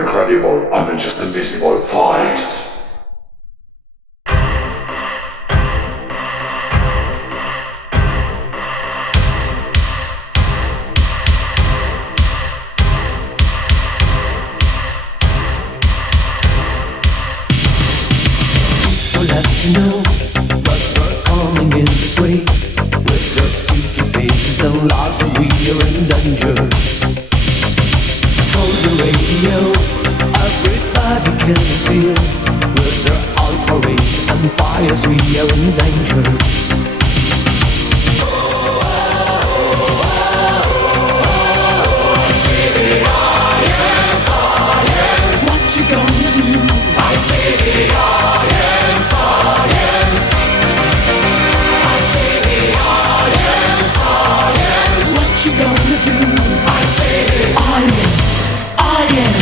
You're incredible, I'm just invisible, fight! To know, but we're coming in this way with those sticky faces and lost, and we are in danger. On the radio, everybody can feel with their alpha rays and fires, we are in danger. What you gonna do? I see the audience, audience. I see the audience, audience. What you gonna do? I see the audience, audience.